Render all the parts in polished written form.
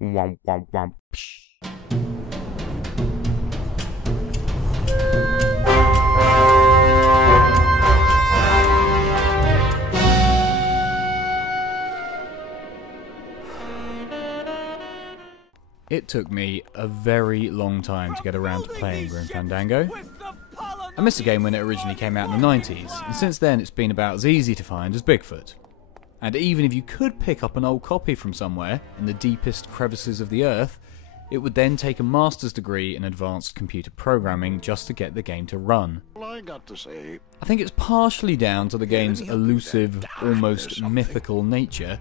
Womp womp womp. Psh. It took me a very long time to get around to playing Grim Fandango. I missed the game when it originally came out in the 90s, and since then it's been about as easy to find as Bigfoot. And even if you could pick up an old copy from somewhere, in the deepest crevices of the earth, it would then take a master's degree in advanced computer programming just to get the game to run. I think it's partially down to the game's elusive, almost mythical nature,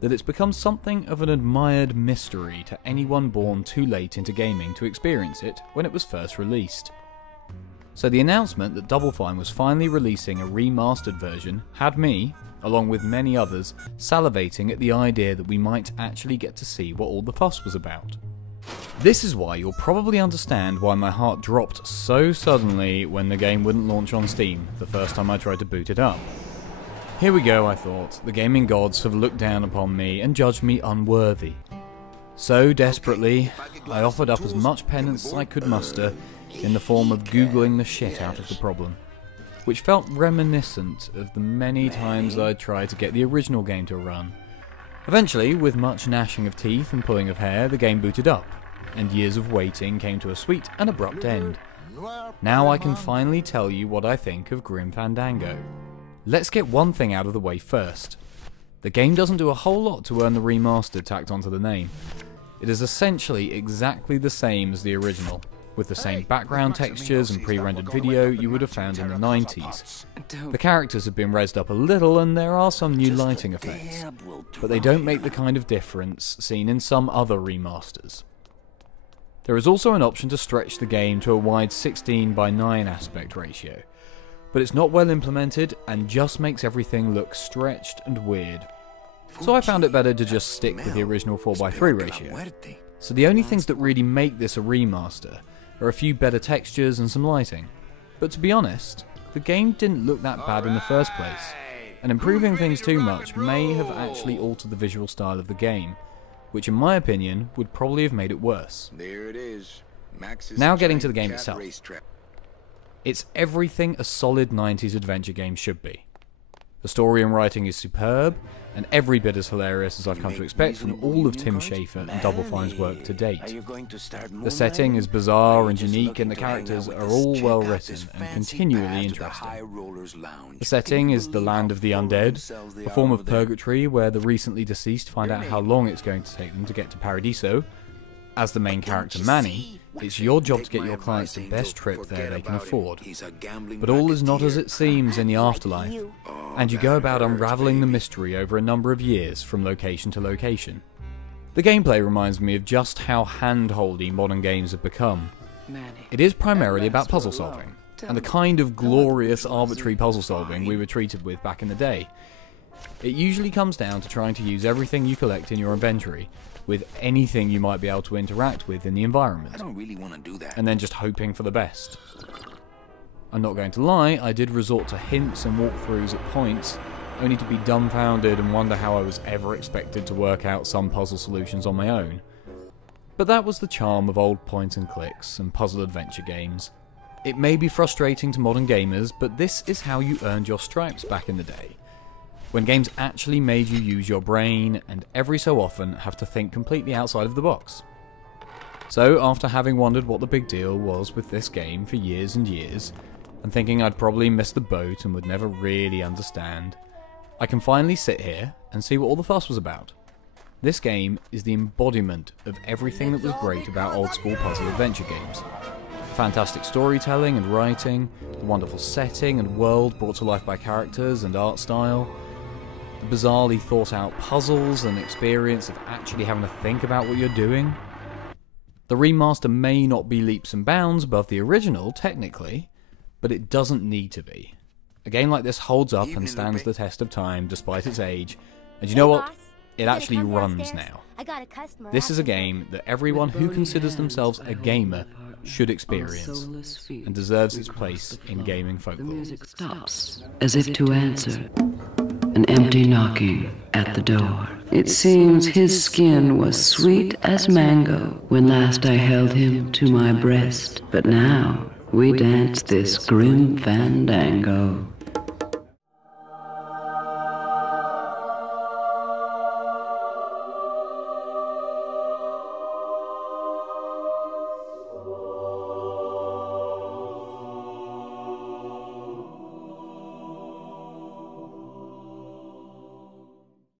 that it's become something of an admired mystery to anyone born too late into gaming to experience it when it was first released. So the announcement that Double Fine was finally releasing a remastered version had me, along with many others, salivating at the idea that we might actually get to see what all the fuss was about. This is why you'll probably understand why my heart dropped so suddenly when the game wouldn't launch on Steam the first time I tried to boot it up. Here we go, I thought. The gaming gods have looked down upon me and judged me unworthy. So desperately, I offered up as much penance as I could muster in the form of googling the shit out of the problem, which felt reminiscent of the many times I'd tried to get the original game to run. Eventually, with much gnashing of teeth and pulling of hair, the game booted up, and years of waiting came to a sweet and abrupt end. Now I can finally tell you what I think of Grim Fandango. Let's get one thing out of the way first. The game doesn't do a whole lot to earn the remaster tacked onto the name. It is essentially exactly the same as the original, with the same background textures and pre-rendered video you would have found in the 90s. The characters have been rezzed up a little and there are some new lighting effects, but they don't make the kind of difference seen in some other remasters. There is also an option to stretch the game to a wide 16:9 aspect ratio, but it's not well implemented and just makes everything look stretched and weird. So I found it better to just stick with the original 4:3 ratio. So the only things that really make this a remaster are a few better textures and some lighting. But to be honest, the game didn't look that bad in the first place, and improving things too much may have actually altered the visual style of the game, which in my opinion would probably have made it worse. There it is. Now getting to the game itself. It's everything a solid 90s adventure game should be. The story and writing is superb, and every bit as hilarious as I've come to expect from all of Tim Schafer and Double Fine's work to date. The setting is bizarre and unique, and the characters are all well written and continually interesting. The setting is the land of the undead, a form of purgatory where the recently deceased find out how long it's going to take them to get to Paradiso. As the main character Manny, it's your job to get your clients the best trip there they can afford. But all is not as it seems in the afterlife, and you go about unravelling the mystery over a number of years from location to location. The gameplay reminds me of just how hand-holdy modern games have become. It is primarily about puzzle solving, and the kind of glorious arbitrary puzzle solving we were treated with back in the day. It usually comes down to trying to use everything you collect in your inventory with anything you might be able to interact with in the environment, and then just hoping for the best. I'm not going to lie, I did resort to hints and walkthroughs at points, only to be dumbfounded and wonder how I was ever expected to work out some puzzle solutions on my own. But that was the charm of old point and clicks and puzzle adventure games. It may be frustrating to modern gamers, but this is how you earned your stripes back in the day, when games actually made you use your brain and every so often have to think completely outside of the box. So after having wondered what the big deal was with this game for years and years, and thinking I'd probably missed the boat and would never really understand, I can finally sit here and see what all the fuss was about. This game is the embodiment of everything that was great about old school puzzle adventure games. Fantastic storytelling and writing, the wonderful setting and world brought to life by characters and art style, the bizarrely thought out puzzles and experience of actually having to think about what you're doing. The remaster may not be leaps and bounds above the original, technically, but it doesn't need to be. A game like this holds up and stands the test of time despite its age, and you know what? It actually runs now. This is a game that everyone who considers themselves a gamer should experience, and deserves its place in gaming folklore. The music stops, as if to answer. An empty knocking at the door. It seems his skin was sweet as mango when last I held him to my breast, but now we dance this grim fandango.